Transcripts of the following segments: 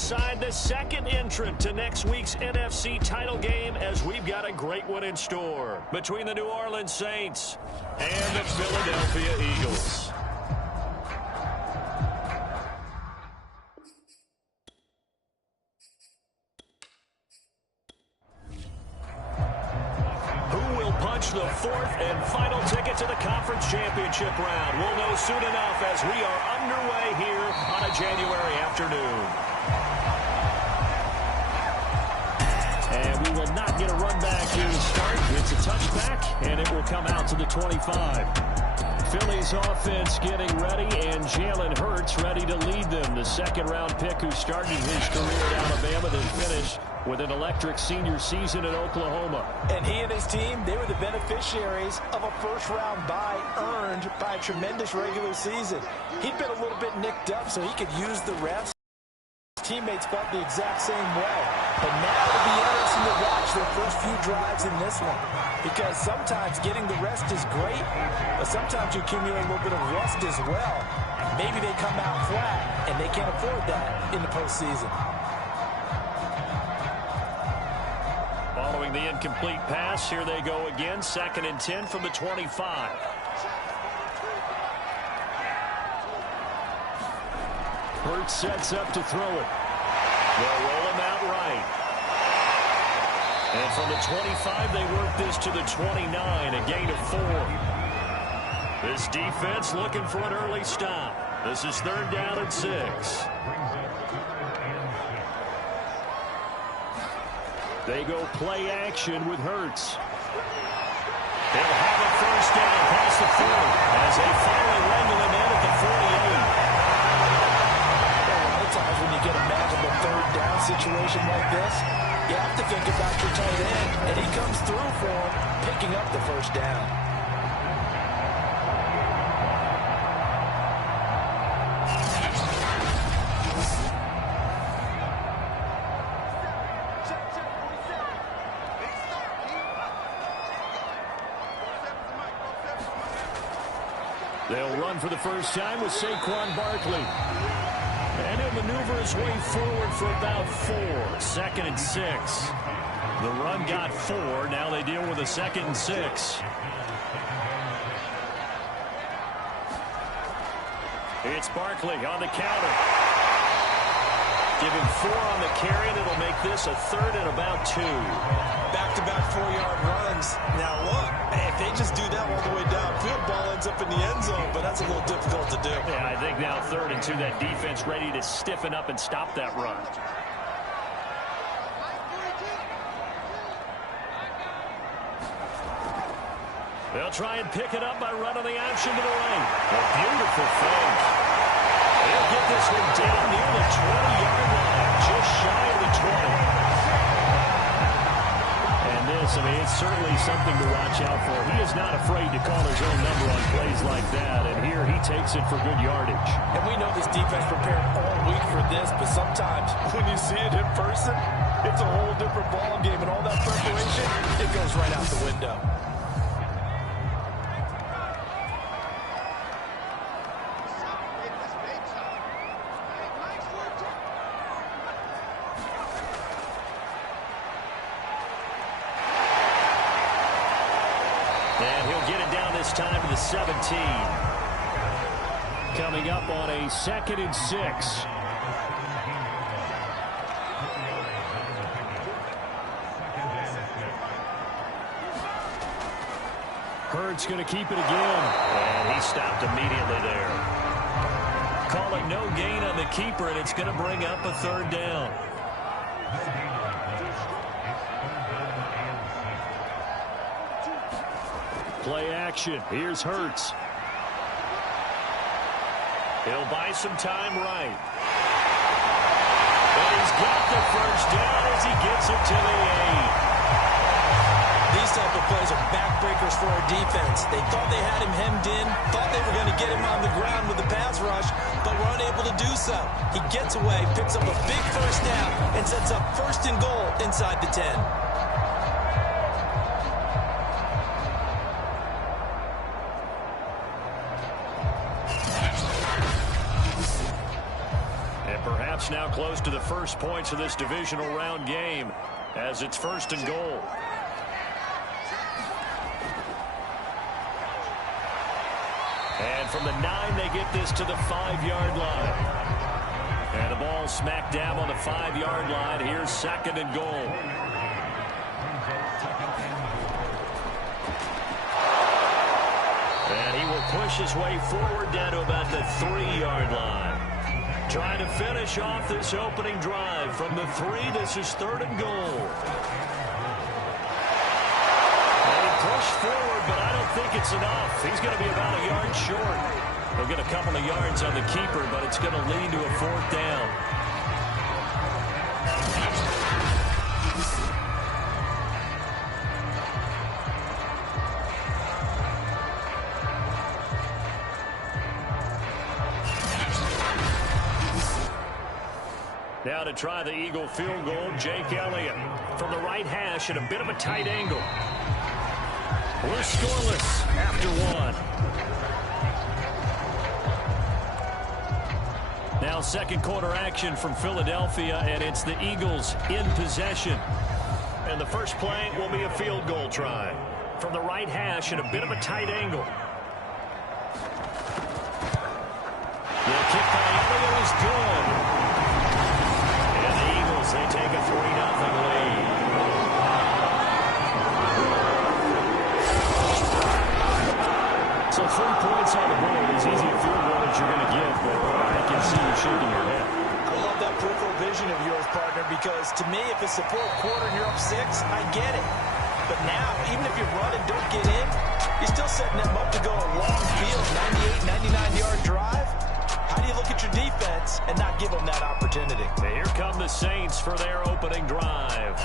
aside the second entrant to next week's NFC title game, as we've got a great one in store between the New Orleans Saints and the Philadelphia Eagles. The fourth and final ticket to the conference championship round. We'll know soon enough as we are underway here on a January afternoon. And we will not get a run back here to start. It's a touchback, and it will come out to the 25. Philly's offense getting ready, and Jalen Hurts ready to lead them. The second-round pick who started his career at Alabama, then finished with an electric senior season in Oklahoma. And he and his team, they were the beneficiaries of a first-round bye earned by a tremendous regular season. He'd been a little bit nicked up, so he could use the rest. His teammates felt the exact same way. But now it'll be interesting to watch their first few drives in this one, because sometimes getting the rest is great, but sometimes you accumulate a little bit of rust as well. Maybe they come out flat, and they can't afford that in the postseason. Following the incomplete pass, here they go again. 2nd and 10 from the 25. Hurts sets up to throw it. They'll roll him out right. And from the 25, they work this to the 29, a gain of 4. This defense looking for an early stop. This is 3rd down and 6. They go play action with Hurts. They'll have a first down past the 40 as they finally wrangle him in at the 48. Times when you get a magical 3rd down situation like this, you have to think about your tight end, and he comes through for him, picking up the first down. They'll run for the first time with Saquon Barkley. And he'll maneuver his way forward for about 4. 2nd and 6. The run got 4. Now they deal with a 2nd and 6. It's Barkley on the counter. Give him 4 on the carry, and it'll make this a 3rd and about 2. Back-to-back 4-yard runs. Now look, if they just do that all the way downfield, ball ends up in the end zone, but that's a little difficult to do. Yeah, I think now 3rd and 2, that defense ready to stiffen up and stop that run. They'll try and pick it up by running the option to the right. A beautiful fake. They'll get this one down near the 20-yard line, just shy of the 20. And this, I mean, it's certainly something to watch out for. He is not afraid to call his own number on plays like that, and here he takes it for good yardage. And we know this defense prepared all week for this, but sometimes when you see it in person, it's a whole different ball game, and all that preparation, it goes right out the window. And he'll get it down this time to the 17. Coming up on a 2nd and 6. Hurts going to keep it again. And he stopped immediately there. Call it no gain on the keeper, and it's going to bring up a 3rd down. Play action. Here's Hurts. He'll buy some time right. But he's got the first down as he gets it to the 8. These type of plays are backbreakers for our defense. They thought they had him hemmed in, thought they were going to get him on the ground with the pass rush, but were unable to do so. He gets away, picks up a big first down, and sets up 1st and goal inside the 10. Now close to the first points of this divisional round game as it's 1st and goal. And from the 9, they get this to the 5-yard line. And the ball smack dab on the 5-yard line. Here's 2nd and goal. And he will push his way forward down to about the 3-yard line. Trying to finish off this opening drive. From the 3, this is 3rd and goal. And he pushed forward, but I don't think it's enough. He's going to be about a yard short. He'll get a couple of yards on the keeper, but it's going to lead to a 4th down. Now to try the Eagle field goal, Jake Elliott from the right hash at a bit of a tight angle. We're scoreless after 1. Now 2nd quarter action from Philadelphia, and it's the Eagles in possession. And the first play will be a field goal try. From the right hash at a bit of a tight angle. The kick by Elliott is good. They take a 3-0 lead. So 3 points on the board is easy a field goal that you're going to give, but I can see you shaking your head. I love that peripheral vision of yours, partner, because to me, if it's the 4th quarter and you're up 6, I get it. But now, even if you run and don't get in, you're still setting them up to go a long field, 98, 99-yard drive. How do you look at your defense and not give them that opportunity? And here come the Saints for their opening drive.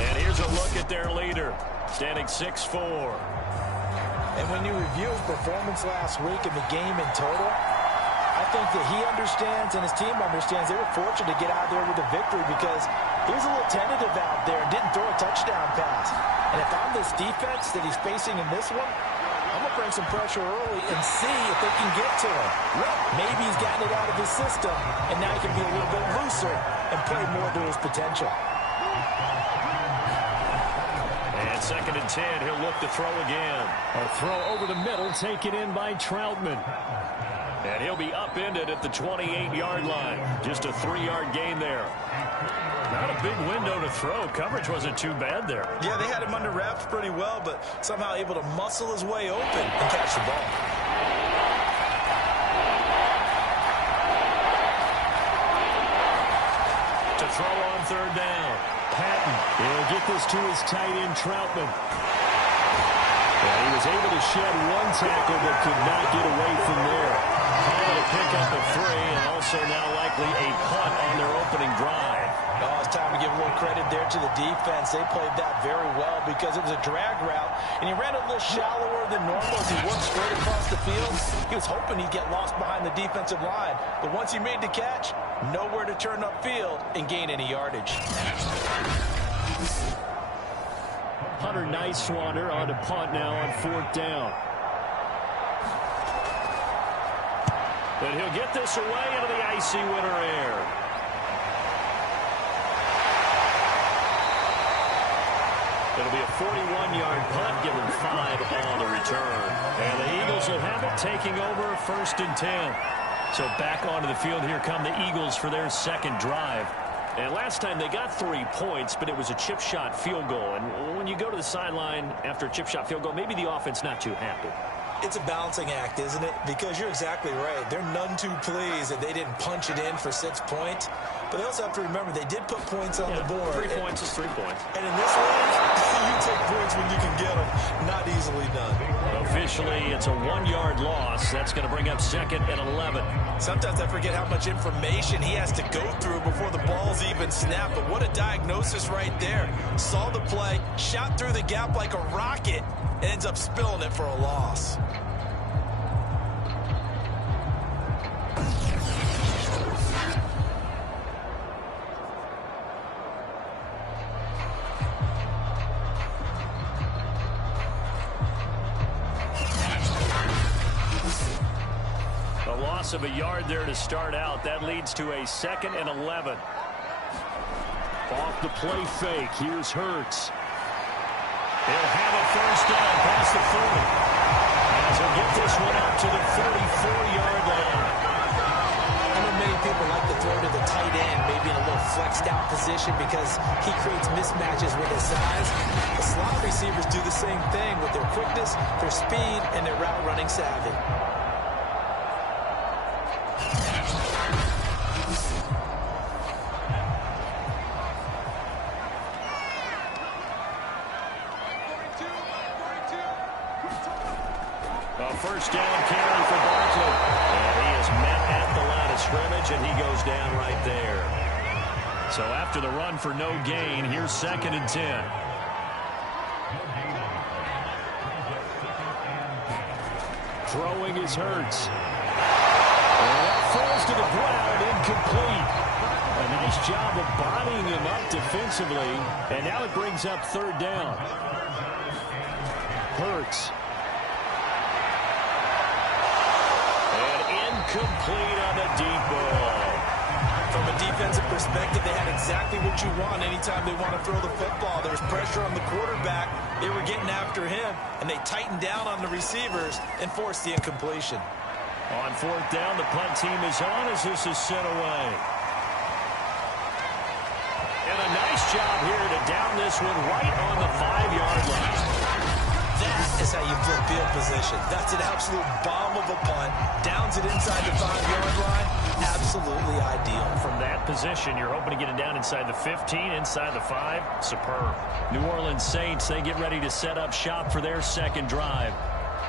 And here's a look at their leader, standing 6'4". And when you review his performance last week in the game in total, I think that he understands and his team understands they were fortunate to get out there with a victory because he was a little tentative out there and didn't throw a touchdown pass. And if I'm this defense that he's facing in this one, I'm going to bring some pressure early and see if they can get to him. Maybe he's gotten it out of his system, and now he can be a little bit looser and play more to his potential. And 2nd and 10, he'll look to throw again. A throw over the middle, taken in by Troutman. And he'll be upended at the 28-yard line. Just a 3-yard gain there. Not a big window to throw. Coverage wasn't too bad there. Yeah, they had him under wraps pretty well, but somehow able to muscle his way open and catch the ball. To throw on 3rd down. Patton. He'll get this to his tight end, Troutman. And he was able to shed 1 tackle but could not get away from there. Calling a pickup of 3 and also now likely a punt on their opening drive. Oh, it's time to give a little credit there to the defense. They played that very well because it was a drag route, and he ran a little shallower than normal as he worked straight across the field. He was hoping he'd get lost behind the defensive line, but once he made the catch, nowhere to turn upfield and gain any yardage. Hunter Nicewander on to punt now on 4th down. And he'll get this away into the icy winter air. It'll be a 41-yard punt, given 5 on the return. And the Eagles will have it, taking over 1st and 10. So back onto the field, here come the Eagles for their 2nd drive. And last time they got 3 points, but it was a chip shot field goal. And when you go to the sideline after a chip shot field goal, maybe the offense not too happy. It's a balancing act, isn't it? Because you're exactly right. They're none too pleased that they didn't punch it in for 6 points. But they also have to remember they did put points on the board. 3 points is 3 points. And in this league, you take points when you can get them. Not easily done. Officially, it's a 1-yard loss. That's going to bring up 2nd and 11. Sometimes I forget how much information he has to go through before the ball's even snapped. But what a diagnosis right there. Saw the play, shot through the gap like a rocket, and ends up spilling it for a loss. loss of a yard there to start out. That leads to a 2nd and 11. Off the play fake. Here's Hurts. He'll have a first down past the 40. As he'll get this one out to the 44-yard line. I know many people like to throw to the tight end, maybe in a little flexed out position because he creates mismatches with his size. The slot receivers do the same thing with their quickness, their speed, and their route running savvy. A first down carry for Barkley. And he is met at the line of scrimmage, and he goes down right there. So after the run for no gain, here's 2nd and 10. Throwing is Hurts. And that falls to the ground, incomplete. A nice job of bodying him up defensively. And now it brings up 3rd down. Hurts. Complete on the deep ball. From a defensive perspective, they had exactly what you want anytime they want to throw the football. There was pressure on the quarterback. They were getting after him, and they tightened down on the receivers and forced the incompletion. On 4th down, the punt team is on as this is sent away. And a nice job here to down this one right on the 5-yard line. That is how you flip field position. That's an absolute bomb of a punt. Downs it inside the 5-yard line. Absolutely ideal. From that position, you're hoping to get it down inside the 15, inside the 5. Superb. New Orleans Saints, they get ready to set up shop for their 2nd drive.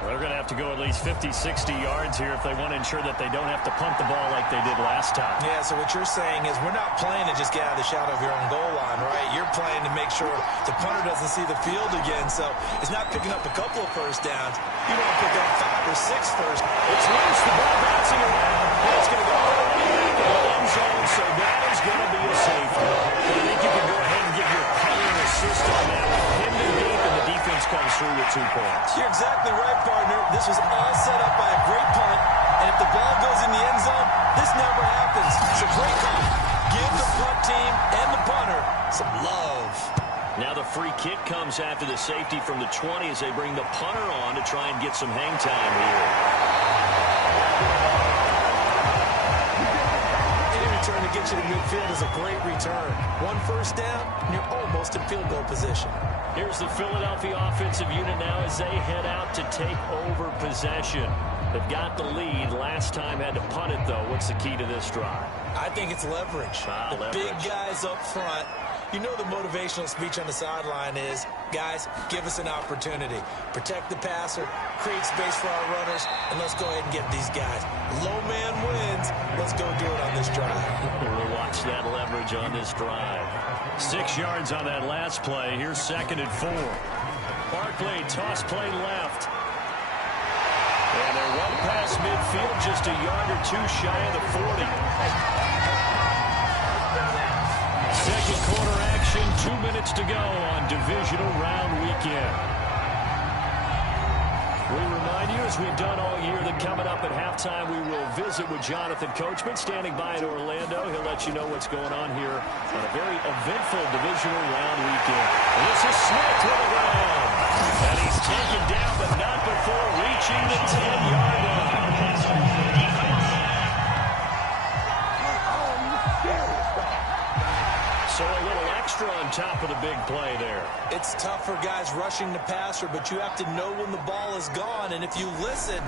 Well, they're going to have to go at least 50, 60 yards here if they want to ensure that they don't have to punt the ball like they did last time. Yeah, so what you're saying is we're not playing to just get out of the shadow of your own goal line, right? You're playing to make sure the punter doesn't see the field again. So it's not picking up a couple of first downs. You want to pick up 5 or 6 first. It's loose, the ball bouncing around, and it's going to go all the way back in the end zone, so that is going to be a safety. I think you can go ahead and give your punter an assist on that. Pinned it deep, and the defense comes through with 2 points. You're exactly right, partner. This was all set up by a great punt, and if the ball goes in the end zone, this never happens. It's a great call. Give the punt team and the punter some love. Now the free kick comes after the safety from the 20 as they bring the punter on to try and get some hang time here. Any return to get you to midfield is a great return. 1 first down, and you're almost in field goal position. Here's the Philadelphia offensive unit now as they head out to take over possession. They've got the lead. Last time had to punt it, though. What's the key to this drive? I think it's leverage. The big guys up front. You know the motivational speech on the sideline is, guys, give us an opportunity. Protect the passer, create space for our runners, and let's go ahead and get these guys. Low man wins. Let's go do it on this drive. We'll watch that leverage on this drive. 6 yards on that last play. Here's 2nd and 4. Barkley, toss play left. And they're well past midfield, just a yard or 2 shy of the 40. Second quarter action, 2 minutes to go on divisional round weekend. We remind you, as we've done all year, that coming up at halftime, we will visit with Jonathan Coachman, standing by in Orlando. He'll let you know what's going on here on a very eventful divisional round weekend. And this is Smith with a ground. And he's taken down, but not before reaching the 10-yard line. So a little extra on top of the big play there. It's tough for guys rushing the passer, but you have to know when the ball is gone. And if you listen,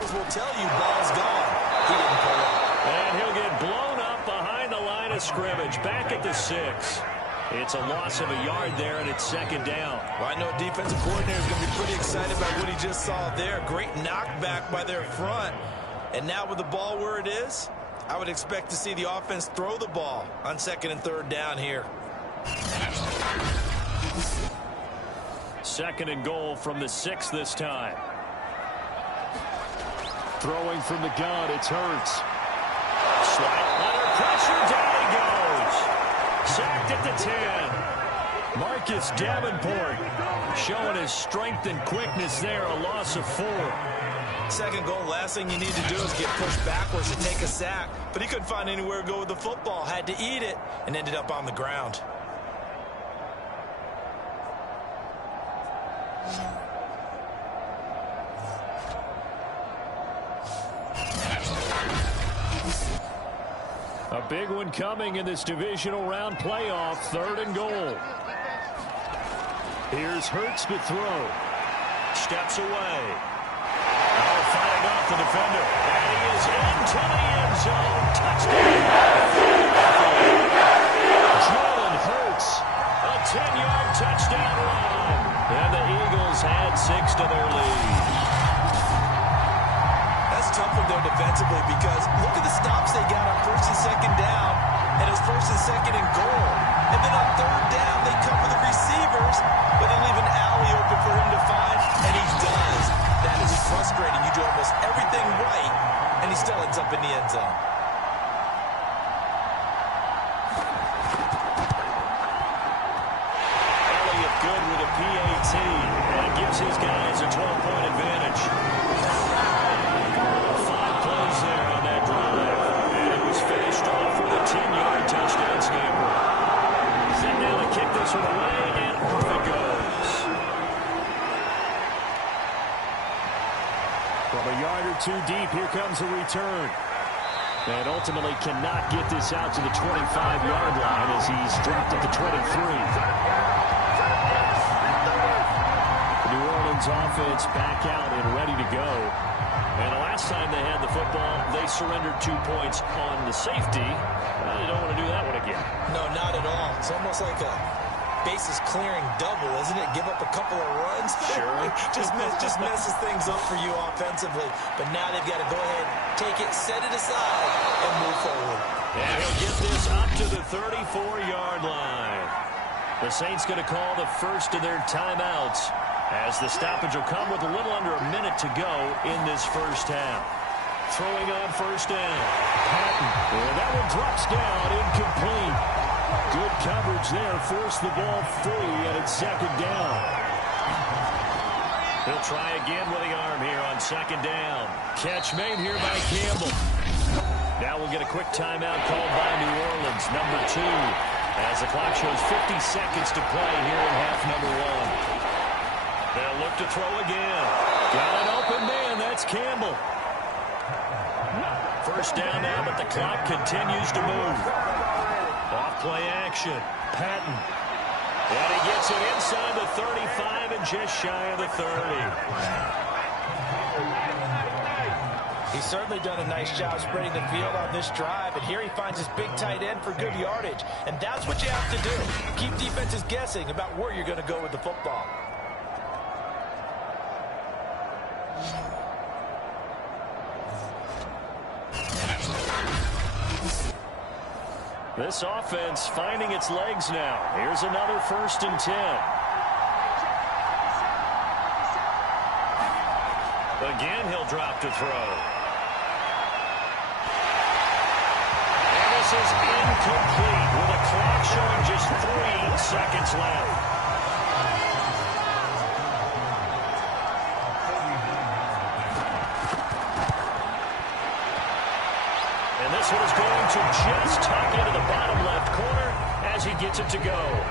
will tell you ball's gone. He didn't pull up. And he'll get blown up behind the line of scrimmage. Back at the 6. It's a loss of a yard there, and it's 2nd down. Well, I know defensive coordinator is going to be pretty excited about what he just saw there. Great knockback by their front. And now with the ball where it is, I would expect to see the offense throw the ball on 2nd and 3rd down here. 2nd and goal from the 6 this time. Throwing from the gun, it's Hurts. Slight under pressure, down he goes. Sacked at the 10. Marcus Davenport showing his strength and quickness there, a loss of 4. Second goal, last thing you need to do is get pushed backwards to take a sack. But he couldn't find anywhere to go with the football. Had to eat it and ended up on the ground. A big one coming in this divisional round playoff. 3rd and goal. Here's Hurts to throw. Steps away. Oh, fighting off the defender. And he is into the end zone. Touchdown. Jalen Hurts. A 10-yard touchdown run. And the Eagles add 6 to their lead. That's tough with them defensively because look at the stops they got on 1st and 2nd down. And it's 1st and 2nd and goal. And then on 3rd down, they cover the receivers, but they leave an alley open for him to find, and he does. That is frustrating. You do almost everything right, and he still ends up in the end zone. Elliott good with a PAT, and it gives his guys a 12-point advantage. 5 plays there on that drive, and it was finished off with a 10-yard touchdown scamper. Set now to kick this one away, and off it goes. From a yard or 2 deep, here comes a return. And ultimately cannot get this out to the 25-yard line as he's dropped at the 23. The New Orleans offense back out and ready to go. And the last time they had the football, they surrendered 2 points on the safety. Well, they don't want to do that one again. No, not at all. It's almost like a bases clearing double, isn't it? Give up a couple of runs. Sure. just messes things up for you offensively. But now they've got to go ahead, take it, set it aside, and move forward. And he'll get this up to the 34-yard line. The Saints going to call the first of their timeouts as the stoppage will come with a little under a minute to go in this first half. Throwing on 1st down. Patton. And that one drops down, incomplete. Good coverage there. Forced the ball free, and it's 2nd down. He'll try again with the arm here on 2nd down. Catch made here by Campbell. Now we'll get a quick timeout called by New Orleans, number 2, as the clock shows 50 seconds to play here in half number 1. They'll look to throw again. Got an open man. That's Campbell. 1st down now, but the clock continues to move. Off play action. Patton. And he gets it inside the 35 and just shy of the 30. He's certainly done a nice job spreading the field on this drive, and here he finds his big tight end for good yardage. And that's what you have to do. Keep defenses guessing about where you're going to go with the football. This offense finding its legs now. Here's another 1st and 10. Again, he'll drop to throw. And this is incomplete with a clock showing just 3 seconds left. And this one is going to just tuck into the bottom left corner as he gets it to go.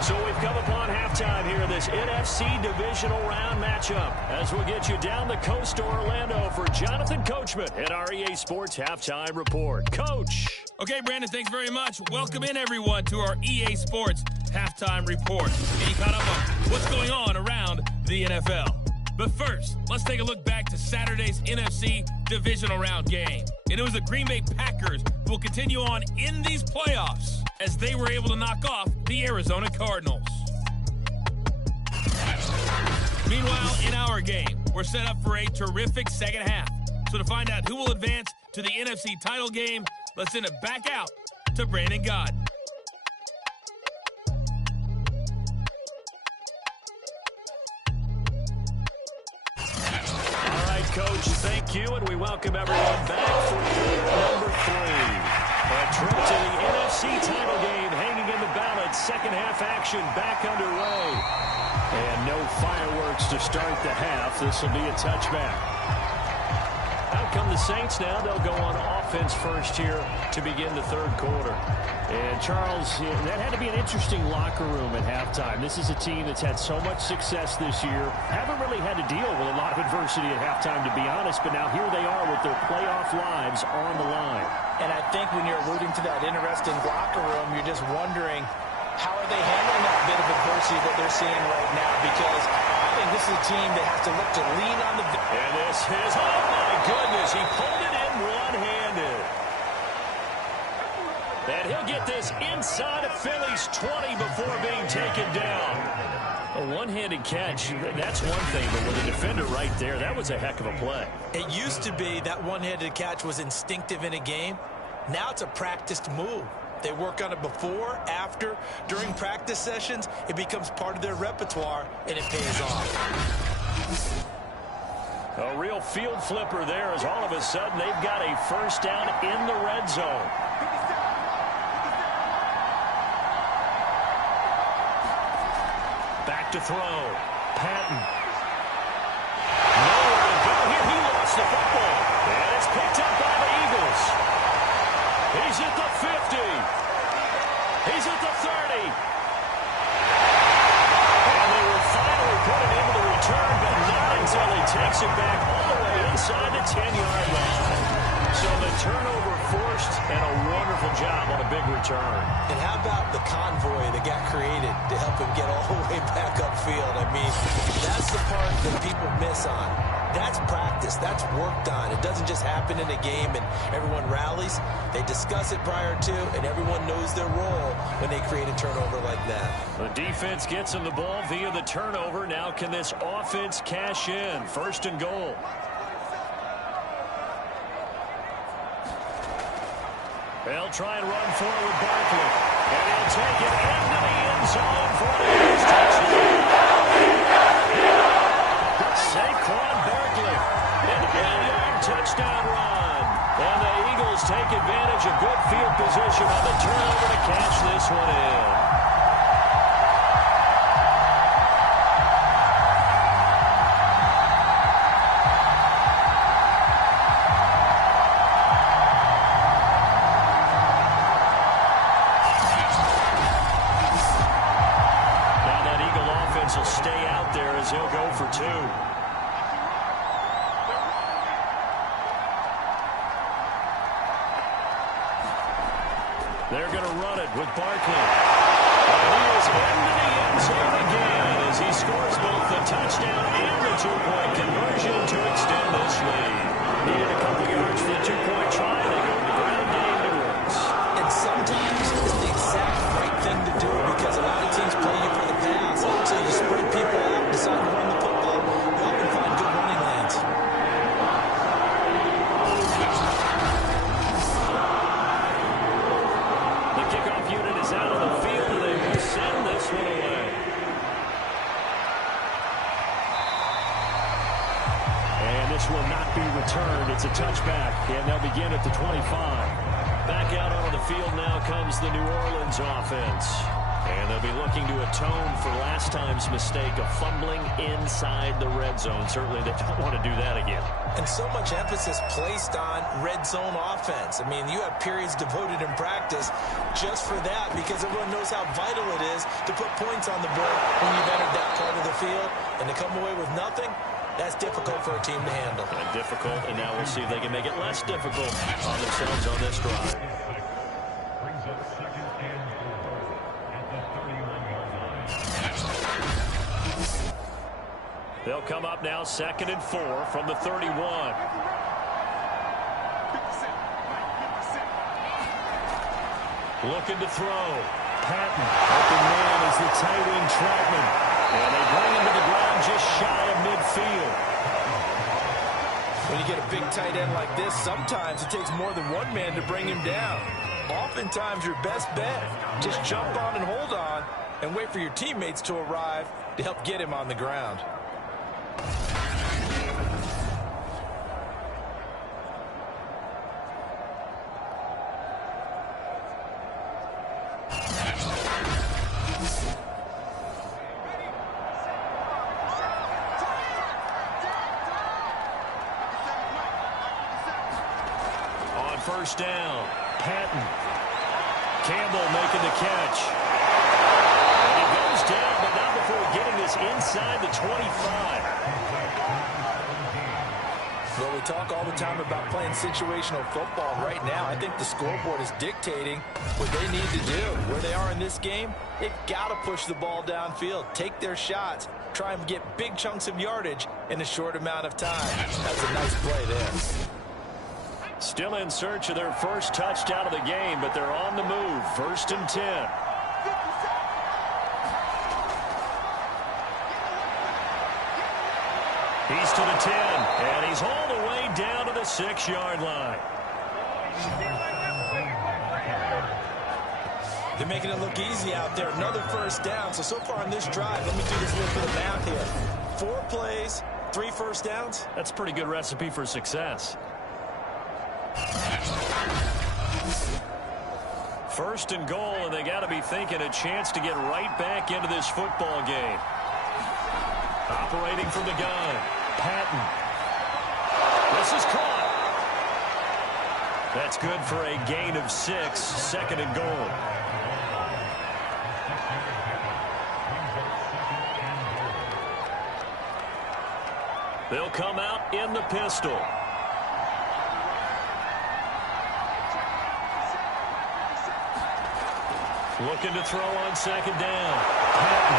So we've come upon halftime here in this NFC divisional round matchup as we'll get you down the coast to Orlando for Jonathan Coachman at our EA Sports Halftime Report. Coach. Okay, Brandon, thanks very much. Welcome in, everyone, to our EA Sports Halftime Report. Getting caught up on what's going on around the NFL. But first, let's take a look back to Saturday's NFC divisional round game. And it was the Green Bay Packers who will continue on in these playoffs as they were able to knock off the Arizona Cardinals. Meanwhile, in our game, we're set up for a terrific second half. So to find out who will advance to the NFC title game, let's send it back out to Brandon Gott. Coach, thank you, and we welcome everyone back for number 3. A trip to the NFC title game hanging in the balance. Second half action back underway. And no fireworks to start the half. This will be a touchback. come the Saints now. They'll go on offense first here to begin the third quarter. And, Charles, that had to be an interesting locker room at halftime. This is a team that's had so much success this year. Haven't really had to deal with a lot of adversity at halftime, to be honest. But now here they are with their playoff lives on the line. And I think when you're alluding to that interesting locker room, you're just wondering, how are they handling that bit of adversity that they're seeing right now? Because I think this is a team that has to look to lean on the... And this is, oh my goodness, he pulled it in one-handed. And he'll get this inside of Philly's 20 before being taken down. A one-handed catch, that's one thing, but with a defender right there, that was a heck of a play. It used to be that one-handed catch was instinctive in a game. Now it's a practiced move. They work on it before, after, during practice sessions. It becomes part of their repertoire, and it pays off. A real field flipper there as all of a sudden they've got a first down in the red zone. Back to throw. Patton. Nowhere to go here. He lost the football. And it's picked up by the Eagles. He's at the 50. He's at the 30. And they will finally put it into the return, but not until he takes it back all the way inside the 10-yard line. So the turnover forced and a wonderful job on a big return. And how about the convoy that got created to help him get all the way back upfield? I mean, that's the part that people miss on. That's practice. That's worked on. It doesn't just happen in a game and everyone rallies. They discuss it prior to, and everyone knows their role when they create a turnover like that. The defense gets him the ball via the turnover. Now can this offense cash in? First and goal. They'll try and run for it with Barkley. And he'll take it into the end zone for the Eagles touchdown. Saquon Barkley, an 8-yard touchdown run. And the Eagles take advantage of good field position on the turnover to catch this one in. Will stay out there as he'll go for two. They're going to run it with Barkley. And he is into the end zone again as he scores both the touchdown and the two-point conversion to extend this lead. Needed a couple yards for the two-point try. They go to the ground game and it works. And sometimes it's the exact right thing to do because a lot of teams play you for the pass. So you spread people out, decide to run the football. You often find good running lanes. The kickoff unit is out on the field, and they will send this one away. And this will not be returned. It's a touchback, and they'll begin at the 25. Back out onto the field now comes the New Orleans offense. And they'll be looking to atone for last time's mistake of fumbling inside the red zone. Certainly they don't want to do that again. And so much emphasis placed on red zone offense. I mean, you have periods devoted in practice just for that because everyone knows how vital it is to put points on the board when you've entered that part of the field. And to come away with nothing, that's difficult for a team to handle. And difficult, and now we'll see if they can make it less difficult on themselves on this drive. They'll come up now 2nd and 4 from the 31. Looking to throw. Patton. Open man is the tight end Troutman. And they bring him to the ground just shy of midfield. When you get a big tight end like this, sometimes it takes more than one man to bring him down. Oftentimes your best bet, just jump on and hold on and wait for your teammates to arrive to help get him on the ground. first down. Patton. Campbell making the catch. And he goes down, but not before getting this inside the 25. Well, we talk all the time about playing situational football. Right now, I think the scoreboard is dictating what they need to do. Where they are in this game, they've got to push the ball downfield, take their shots, try and get big chunks of yardage in a short amount of time. That's a nice play there. Still in search of their first touchdown of the game, but they're on the move. 1st and 10. He's to the 10, and he's all the way down to the 6-yard line. They're making it look easy out there. Another first down. So far on this drive, let me do this little bit of math here. 4 plays, 3 first downs. That's a pretty good recipe for success. 1st and goal, and they got to be thinking a chance to get right back into this football game. Operating from the gun, Patton. This is caught. That's good for a gain of 6, 2nd and goal. They'll come out in the pistol. Looking to throw on 2nd down. Patton.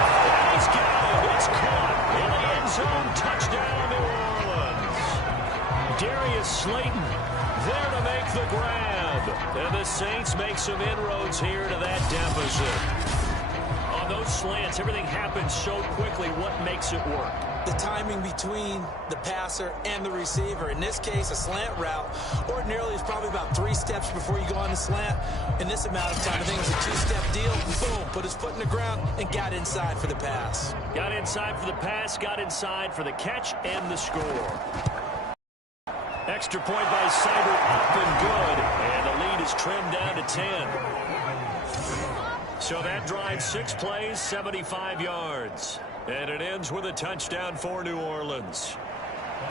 He's got it. It's caught in the end zone. Touchdown, New Orleans. Darius Slayton there to make the grab. And the Saints make some inroads here to that deficit. On those slants, everything happens so quickly. What makes it work? The timing between the passer and the receiver. In this case, a slant route ordinarily is probably about 3 steps before you go on the slant. In this amount of time, I think it was a 2-step deal. Boom, put his foot in the ground and got inside for the pass. Got inside for the pass, got inside for the catch and the score. Extra point by Seibert, up and good. And the lead is trimmed down to 10. So that drive, 6 plays, 75 yards. And it ends with a touchdown for New Orleans.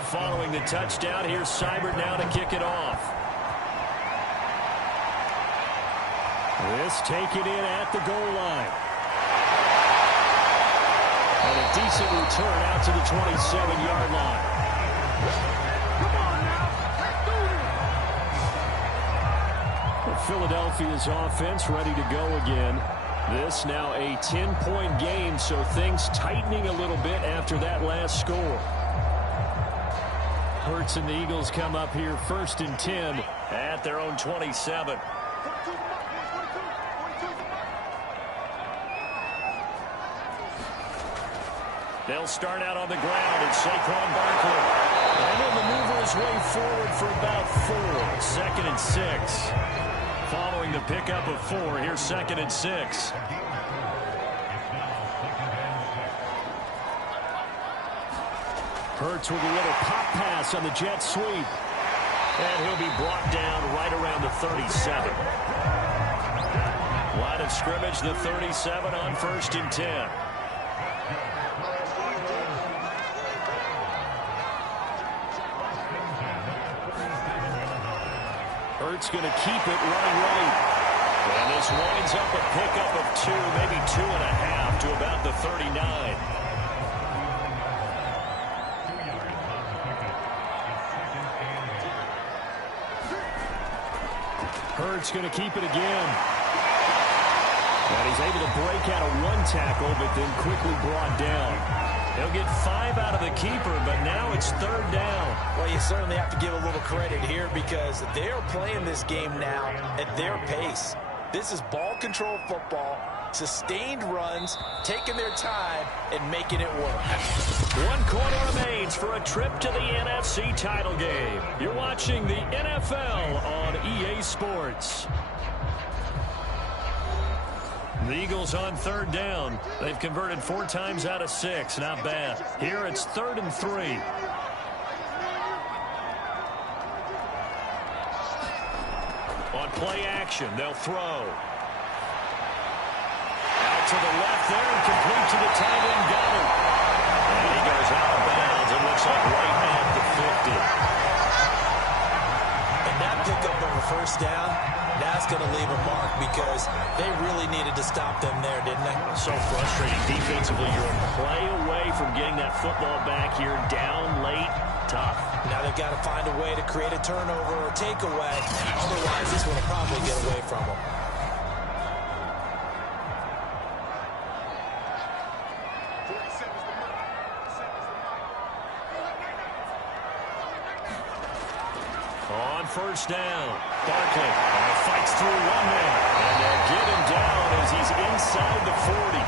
Following the touchdown, here's Seibert now to kick it off. This taken in at the goal line. And a decent return out to the 27-yard line. Philadelphia's offense ready to go again. This now a 10-point game, so things tightening a little bit after that last score. Hurts and the Eagles come up here 1st and 10 at their own 27. They'll start out on the ground, and Saquon Barkley. And he'll maneuver his way forward for about 4. 2nd and 6. Following the pickup of 4, here's 2nd and 6. Hurts with a little pop pass on the jet sweep. And he'll be brought down right around the 37. Line of scrimmage, the 37 on 1st and 10. Hurts going to keep it running right. And this winds up a pickup of 2, maybe 2.5 to about the 39. Hurts going to keep it again. And he's able to break out of 1 tackle, but then quickly brought down. He'll get 5 out of the keeper, but now it's 3rd down. Well, you certainly have to give a little credit here because they're playing this game now at their pace. This is ball control football, sustained runs, taking their time, and making it work. 1 quarter remains for a trip to the NFC title game. You're watching the NFL on EA Sports. The Eagles on 3rd down. They've converted 4 times out of 6. Not bad. Here it's 3rd and 3. On play action, they'll throw. Out to the left there and complete to the tight end, Goddard. And he goes out of bounds. It looks like right at the 50. And that pickup of a first down. That's going to leave a mark because they really needed to stop them there, didn't they? So frustrating defensively. You're a play away from getting that football back here, down late. Tough. Now they've got to find a way to create a turnover or takeaway. Otherwise, this one will probably get away from them. On first down, Barkley fights through one man, and they'll get him down as he's inside the 40.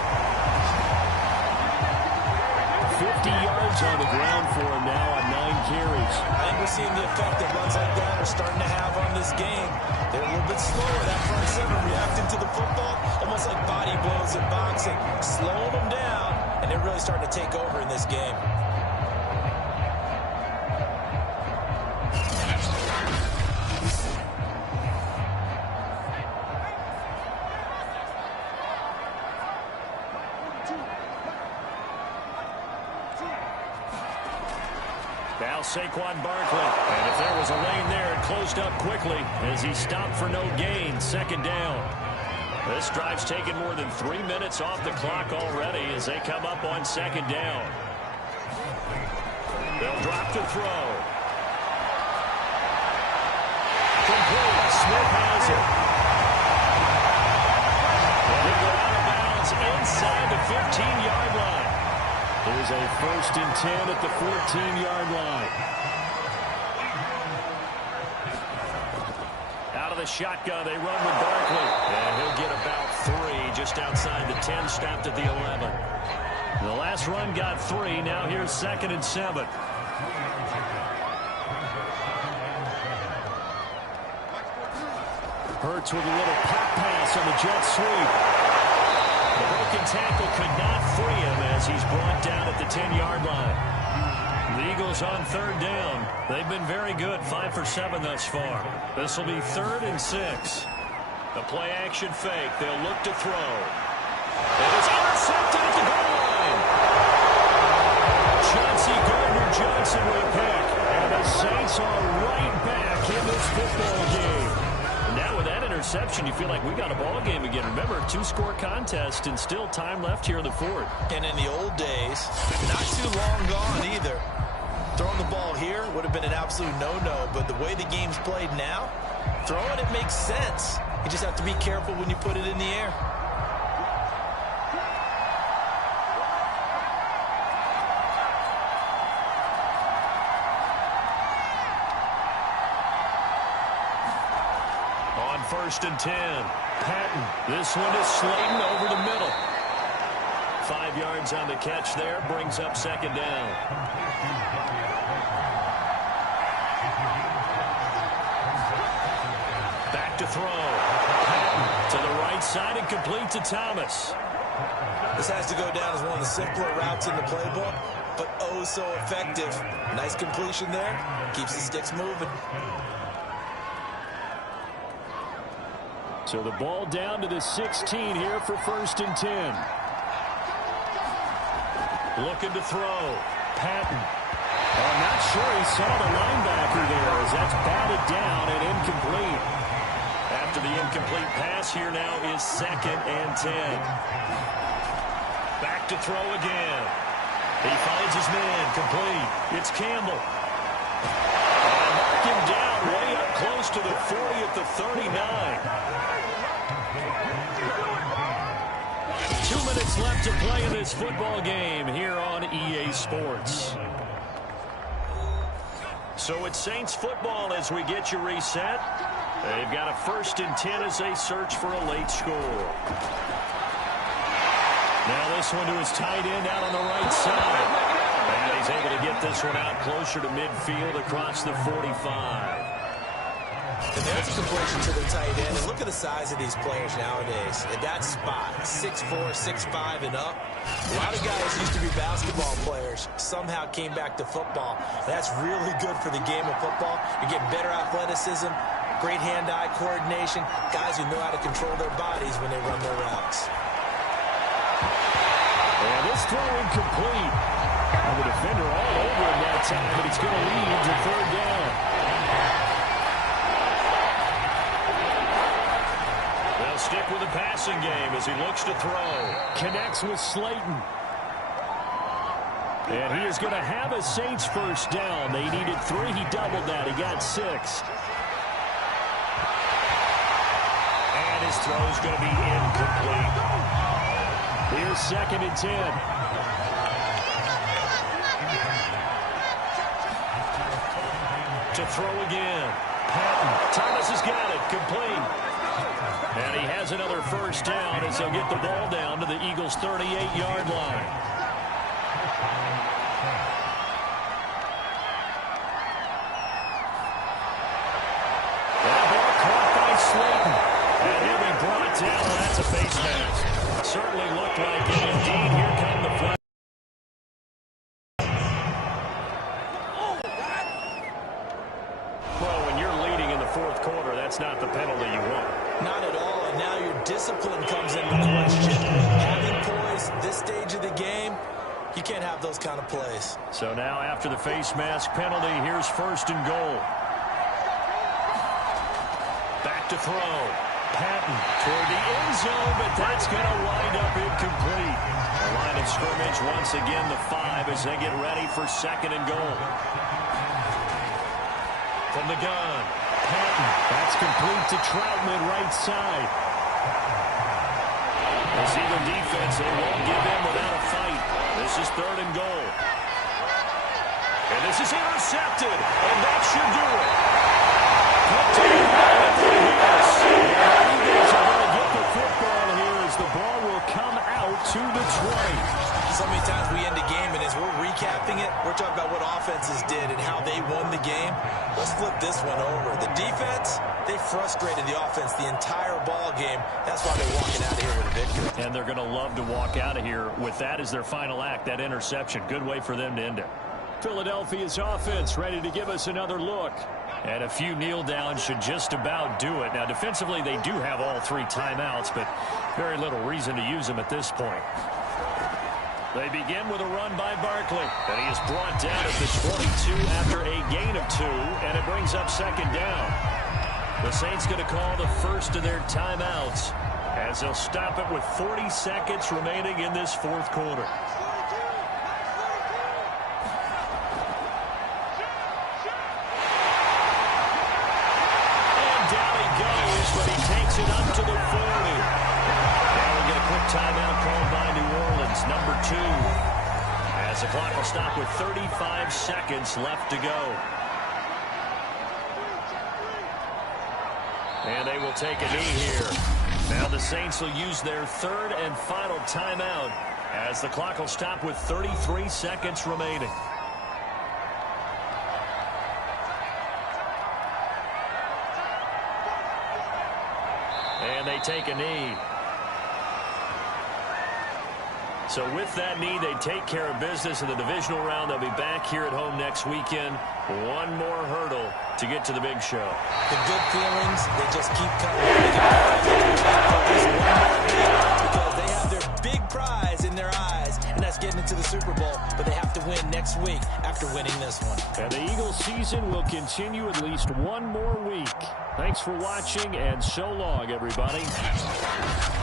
50 yards on the ground for him now on 9 carries. I think we're seeing the effect that runs like that are starting to have on this game. They're a little bit slower, that front seven reacting to the football, almost like body blows in boxing, slowing them down, and they're really starting to take over in this game. Now Saquon Barkley. And if there was a lane there, it closed up quickly as he stopped for no gain. Second down. This drive's taken more than 3 minutes off the clock already as they come up on second down. They'll drop to throw. Complete. Smith has it. And they go out of bounds inside the 15-yard line. There's a 1st and 10 at the 14-yard line. Out of the shotgun, they run with Barkley. And he'll get about 3 just outside the 10, stopped at the 11. The last run got 3. Now here's 2nd and 7. Hurts with a little pop pass on the jet sweep. The broken tackle could not free him as he's brought down at the 10-yard line. The Eagles on 3rd down. They've been very good, 5 for 7 thus far. This will be 3rd and 6. The play-action fake. They'll look to throw. It is intercepted at the goal line. Chauncey Gardner-Johnson will pick. And the Saints are right back in this football game. Now with that interception, you feel like we got a ball game again. Remember, 2-score contest and still time left here in the 4th. And in the old days, not too long gone either. Throwing the ball here would have been an absolute no-no, but the way the game's played now, throwing it makes sense. You just have to be careful when you put it in the air. On 1st and 10, Patton. This one is Slayton over the middle. 5 yards on the catch there, brings up 2nd down. Back to throw. Patton to the right side and complete to Thomas. This has to go down as one of the simpler routes in the playbook, but oh so effective. Nice completion there. Keeps the sticks moving. So the ball down to the 16 here for 1st and 10. Looking to throw. Patton. I'm not sure he saw the linebacker there as that's batted down and incomplete. After the incomplete pass, here now is 2nd and 10. Back to throw again. He finds his man complete. It's Campbell. And mark him down way up close to the 40 at the 39. 2 minutes left to play in this football game here on EA Sports. So it's Saints football as we get you reset. They've got a 1st and 10 as they search for a late score. Now this one to his tight end out on the right side. And he's able to get this one out closer to midfield across the 45. And there's a completion to the tight end. And look at the size of these players nowadays. At that spot, 6'4", 6'5", and up. A lot of guys used to be basketball players. Somehow came back to football. That's really good for the game of football. You get better athleticism, great hand-eye coordination, guys who know how to control their bodies when they run their routes. And this throw incomplete. And the defender all over him that time, but it's going to lead to 3rd down. stick with the passing game as he looks to throw. Connects with Slayton. And he is going to have a Saints first down. They needed 3. He doubled that. He got 6. And his throw is going to be incomplete. Here's 2nd and 10. To throw again. Patton. Thomas has got it. Complete. And he has another first down as they'll get the ball down to the Eagles' 38-yard line. That ball caught by Slayton. And he'll be brought down. That's a face mask. Certainly looked like it. Indeed, here come the flag. Well, when you're leading in the 4th quarter, that's not the penalty you want. Not at all, and now your discipline comes into question. Having poise this stage of the game, you can't have those kind of plays. So now after the face mask penalty, here's 1st and goal. Back to throw. Patton toward the end zone, but that's going to wind up incomplete. The line of scrimmage once again the 5 as they get ready for 2nd and goal. From the gun, Patton. That's complete to Troutman, right side. This Eagle defense, they won't give in without a fight. This is 3rd and goal. And this is intercepted, and that should do it. The Eagles are going to get the football here as the ball will come out to the 20. So many times we end a game, and as we're recapping it, we're talking about what offenses did and how they won the game. Let's flip this one over. The defense, they frustrated the offense the entire ball game. That's why they're walking out of here with a victory. And they're going to love to walk out of here with that as their final act, that interception. Good way for them to end it. Philadelphia's offense ready to give us another look. And a few kneel downs should just about do it. Now, defensively, they do have all 3 timeouts, but very little reason to use them at this point. They begin with a run by Barkley, and he is brought down at the 22 after a gain of 2, and it brings up 2nd down. The Saints going to call the first of their timeouts as they'll stop it with 40 seconds remaining in this 4th quarter. But he takes it up to the 40. Now we get a quick timeout called by New Orleans, number 2. As the clock will stop with 35 seconds left to go. And they will take a knee here. Now the Saints will use their 3rd and final timeout as the clock will stop with 33 seconds remaining. And they take a knee. So with that knee, they take care of business in the divisional round. They'll be back here at home next weekend. One more hurdle to get to the big show. The good feelings, they just keep coming. Because they have their big prize in their eyes, and that's getting into the Super Bowl. But they have to win next week after winning this one. And the Eagles season will continue at least one more week. Thanks for watching, and so long, everybody.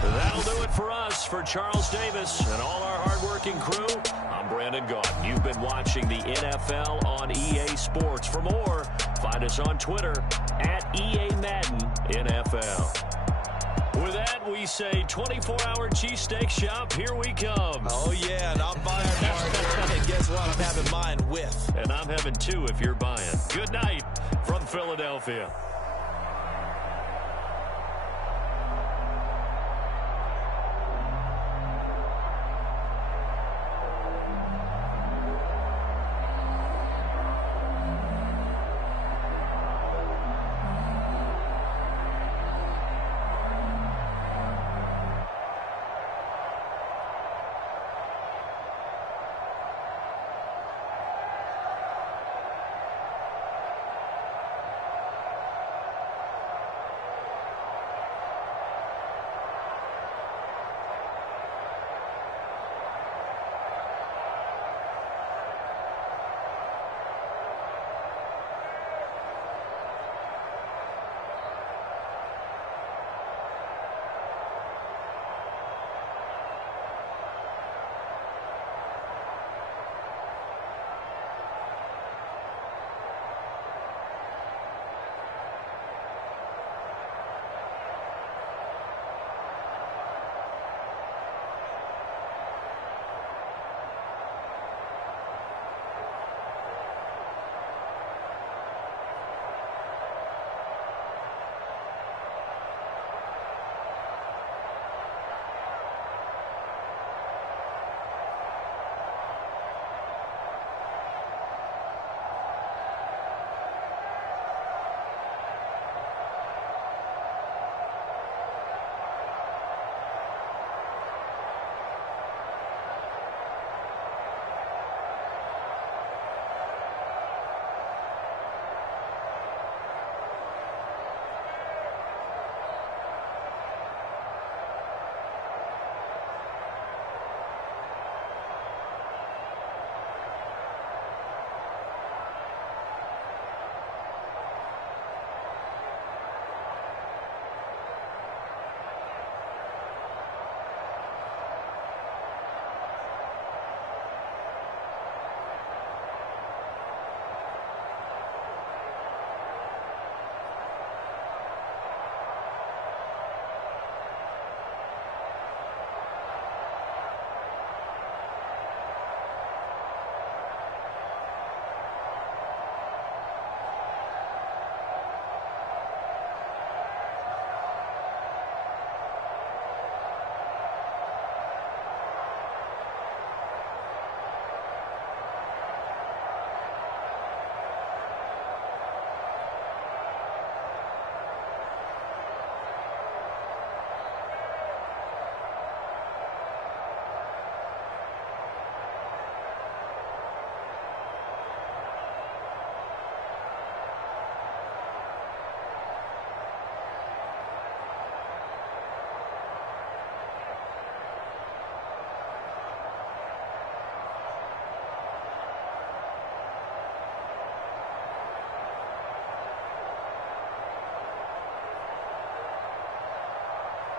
That'll do it for us. For Charles Davis and all our hardworking crew, I'm Brandon Gaughan. You've been watching the NFL on EA Sports. For more, find us on Twitter at EA Madden NFL. With that, we say 24-hour cheesesteak shop. Here we come. Oh, yeah, and I'm buying one. And guess what? I'm having mine with. And I'm having 2 if you're buying. Good night from Philadelphia.